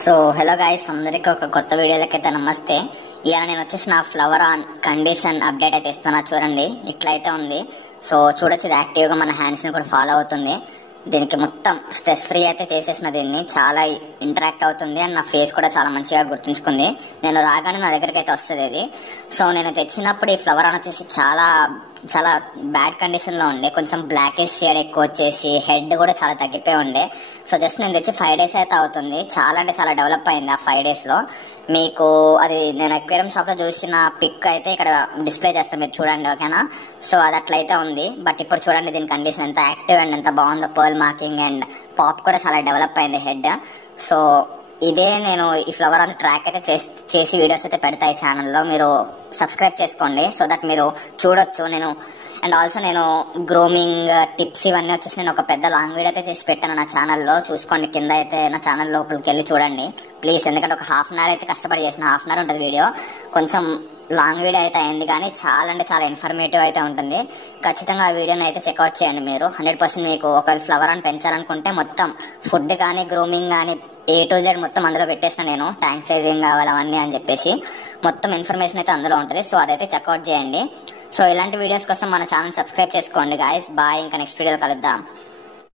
So hello guys, అందరికీ ఒక కొత్త వీడియోలకి అయితే నమస్తే. ఇవాళ నేను వచ్చేసి నా ఫ్లవర్ ఆన్ కండిషన్ అప్డేట్ అయితే ఇస్తున్నా. చూడండి, ఇట్లా అయితే ఉంది. సో చూడొచ్చు, ఇది యాక్టివ్గా మన హ్యాండ్స్ని కూడా ఫాలో అవుతుంది. దీనికి మొత్తం స్ట్రెస్ ఫ్రీ అయితే చేసేసిన, దీన్ని చాలా ఇంటరాక్ట్ అవుతుంది అండ్ నా ఫేస్ కూడా చాలా మంచిగా గుర్తుంచుకుంది. నేను రాగానే నా దగ్గరికి అయితే వస్తుంది ఇది. సో నేను తెచ్చినప్పుడు ఈ ఫ్లవర్ ఆన్ వచ్చేసి చాలా చాలా బ్యాడ్ కండిషన్లో ఉండే, కొంచెం బ్లాకిష్ షేడ్ ఎక్కువ వచ్చేసి హెడ్ కూడా చాలా తగ్గిపోయి ఉండే. సో జస్ట్ నేను తెచ్చి 5 days అయితే అవుతుంది. చాలా అంటే చాలా డెవలప్ అయింది ఆ 5 daysలో. మీకు అది నేను అక్వేరియం షాప్లో చూసిన పిక్ అయితే ఇక్కడ డిస్ప్లే చేస్తాను, మీరు చూడండి, ఓకేనా? సో అది అట్లయితే ఉంది. బట్ ఇప్పుడు చూడండి దీని కండిషన్ ఎంత యాక్టివ్ అండ్ ఎంత బాగుందో. పర్ల్ మార్కింగ్ అండ్ పాప్ కూడా చాలా డెవలప్ అయింది హెడ్. సో ఇదే నేను ఈ ఫ్లవర్ ఆన్ ట్రాక్ అయితే చేసి వీడియోస్ అయితే పెడతాయి ఛానల్లో. మీరు సబ్స్క్రైబ్ చేసుకోండి సో దట్ మీరు చూడొచ్చు. నేను అండ్ ఆల్సో నేను గ్రూమింగ్ టిప్స్ ఇవన్నీ వచ్చేసి నేను ఒక పెద్ద లాంగ్ వీడియో అయితే చేసి పెట్టాను నా ఛానల్లో. చూసుకోండి, కింద అయితే నా ఛానల్ లోపలికి వెళ్ళి చూడండి ప్లీజ్. ఎందుకంటే ఒక ½ hour అయితే కష్టపడి చేసిన, ½ hour ఉంటుంది వీడియో. కొంచెం లాంగ్ వీడియో అయితే అయింది కానీ చాలా అంటే చాలా ఇన్ఫర్మేటివ్ అయితే ఉంటుంది. ఖచ్చితంగా ఆ వీడియోని అయితే చెక్అవుట్ చేయండి మీరు. 100% మీకు ఒకవేళ ఫ్లవర్ ఆన్ పెంచాలనుకుంటే మొత్తం ఫుడ్ కానీ గ్రూమింగ్ కానీ A to Z మొత్తం అందులో పెట్టేసిన నేను. ట్యాంక్ సైజింగ్ కావాలి అవన్నీ అని చెప్పేసి మొత్తం ఇన్ఫర్మేషన్ అయితే అందులో ఉంటుంది. సో అదైతే చెక్అవుట్ చేయండి. సో ఇలాంటి వీడియోస్ కోసం మన ఛానల్ సబ్స్క్రైబ్ చేసుకోండి గాయస్. బాయ్, ఇంకా నెక్స్ట్ వీడియోలో కలుద్దాం.